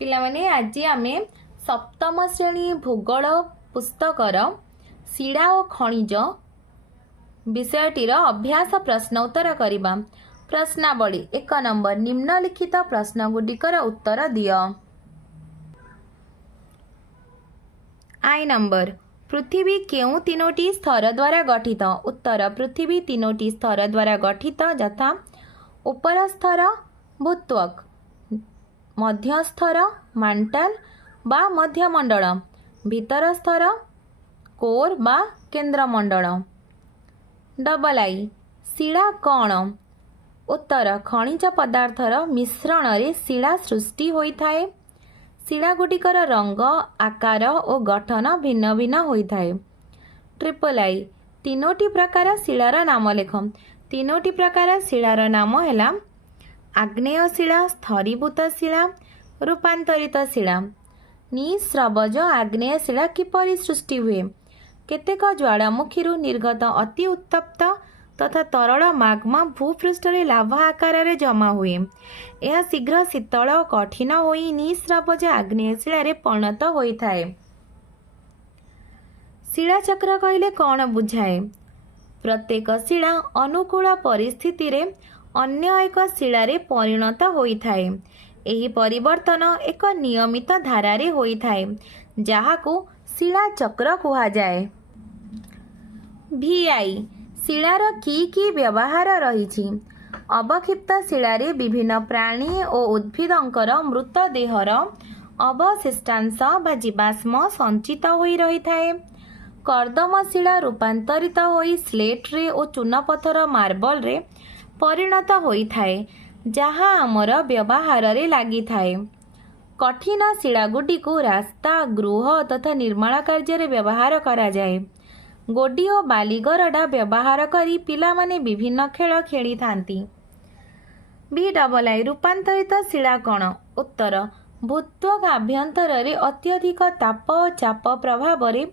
पिलामाने आज आमे सप्तम श्रेणी भूगोल पुस्तकर शिला और खनिज विषयटीर अभ्यास प्रश्न उत्तर करवा। प्रश्नावली 1 नंबर निम्नलिखित प्रश्नगुड़िकर उत्तर दियो। आई नंबर पृथ्वी केउ तीनोटी स्तर द्वारा गठित। उत्तर पृथ्वी तीनोटी स्तर द्वारा गठित यथा उपर स्तर भूत्वक, मध्य स्तर मांटल बा मध्यमंडल, भीतर स्तर कोर बा केंद्रमंडल। डबल आई शिला कौन? उत्तर खनिज पदार्थर मिश्रण रे शिला सृष्टि होइथाए। शिला गुड़िकर रंग आकार और गठन भिन्न भिन्न होइथाए। ट्रिपल आई तीनोटी प्रकार शिलार नाम लेख। तीनोटी प्रकार शिलार नाम हैला आग्नेय शिला, स्थरीभूत शिला, रूपांतरित शिला। निस्रवज आग्नेय शिला किपरि सृष्टि हुए? केतेक ज्वालामुखी निर्गत अति उत्तप्त तथा तरल माग्मा भूपृष्ठ रे लाभा आकार रे जमा हुए। यह शीघ्र शीतल और कठिन होई निस्रवज आग्नेय शिला रे परिणत होइथाए। शिला चक्र कहले कौन बुझाए? प्रत्येक शिला अनुकूल परिस्थिति रे अन्य एक शिला रे परिणत होइथाए। एही परिवर्तन एक नियमित धारा रे होइथाए जाहाकू शिला चक्र कुहा जाए। VI शिलार की व्यवहार रही? अवक्षिप्त शिलारे विभिन्न प्राणी और उद्भिदंकर मृतदेहर अवशिष्टांश बा जीवाश्म संचित होई रही थाए। कर्दम शिला रूपांतरित होई स्लेट रे और चूनपथर मार्बल रे परिणत होई थाए जहा आमर व्यवहार रे लागी थाए। कठिन शिला गुडी को रास्ता, गृह तथा निर्माण कार्य रे व्यवहार करा जाए। गोडी और बालीगरडा व्यवहार करी पिलामाने विभिन्न खेल खेली थांती। VII रूपांतरित शिला कौन? उत्तर भूत्वक आभ्यंतर रे अत्यधिक ताप और चाप प्रभाव रे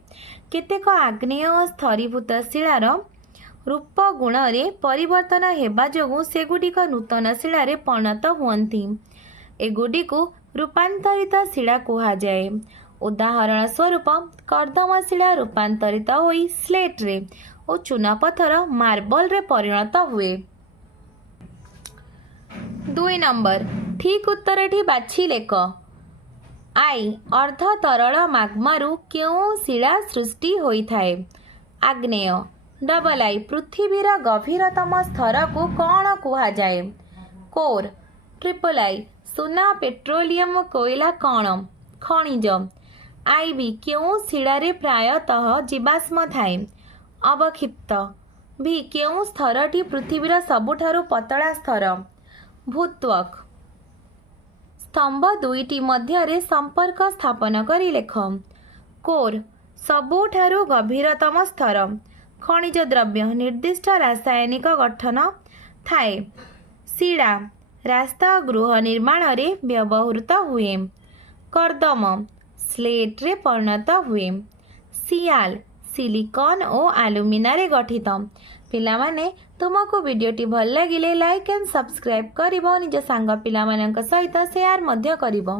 केतेक आग्नेय और स्थरीभूत शिलार रूप गुण रे परिवर्तन हेबा जोगु सेगुडिक नूतन शिला रे परिणत हुअंती। एगुडी को रूपांतरित शिला कुहा जाए। उदाहरण स्वरूप कर्दम शिला रूपांतरित होई स्लेट रे और चूनापथर मार्बल रे परिणत हुए। 2 नंबर ठीक उत्तरटी बाछि लेख। आई अर्ध तरल माग्मारू क्यों शिला सृष्टि होइथाए? आग्नेय। डबल आई पृथ्वीर गभीरतम स्तर को कौन कुहा जाए? कोर। ट्रिपल आई सुना, पेट्रोलियम, कोयला कौन? खनिज। आईबी क्यों शिलारे प्रायतः जीवाश्म थाए? अवक्षिप्त। भी क्यों स्तरटी पृथ्वीर सबुठारु पतला स्तर? भूत्वक। स्तंभ दुईटी मध्यरे संपर्क स्थापन करी लेख। कोर सबुठारु गभीरतम स्तर। खनिज द्रव्य निर्दिष्ट रासायनिक गठन थाए। शिला रास्ता गृह निर्माण रे व्यवहृत हुए। कर्दम स्लेट रे परिणत हुए। सियाल सिलिकॉन और आलुमिना रे गठित। पिलामाने तुमको वीडियोटी भल लगिले लाइक एंड सब्सक्राइब करिवो, निज सांग पिलामानंक सहित शेयर मध्य करिवो।